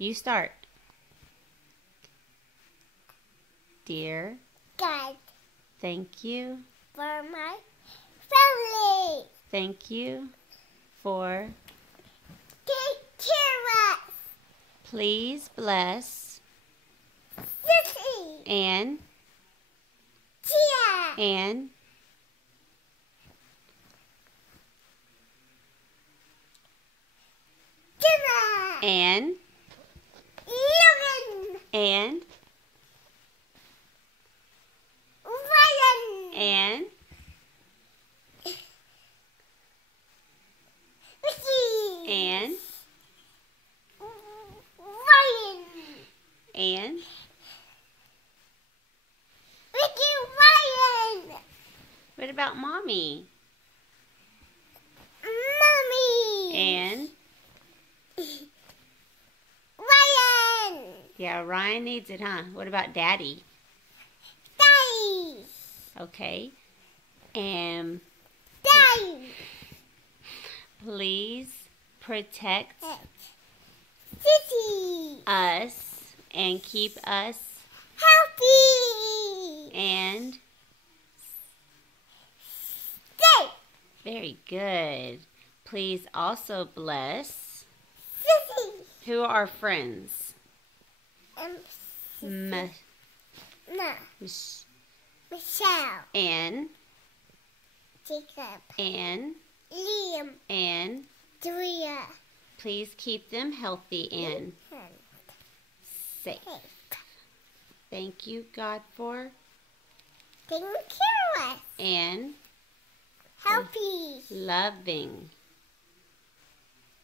You start. Dear God, thank you. for my family. Thank you for Take care of us. please bless Sissy. and Tia. and Tina. and Logan. and Ryan. and Ricky. and Ryan. and Ricky Ryan. what about Mommy? Mommy. And Ryan. yeah, Ryan needs it, huh? What about Daddy? Daddy. Okay. And Daddy. please protect Sissy. us and keep us Happy. and Safe. very good. Please also bless Sissy. who are friends. No. Michelle Michelle. and Jacob. Liam. and Julia. please keep them healthy and safe. Thank you, God, for Take care of us. and Happy. loving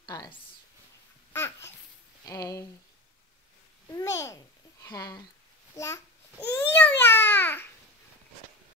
us. Us. Amen. Men. Ha.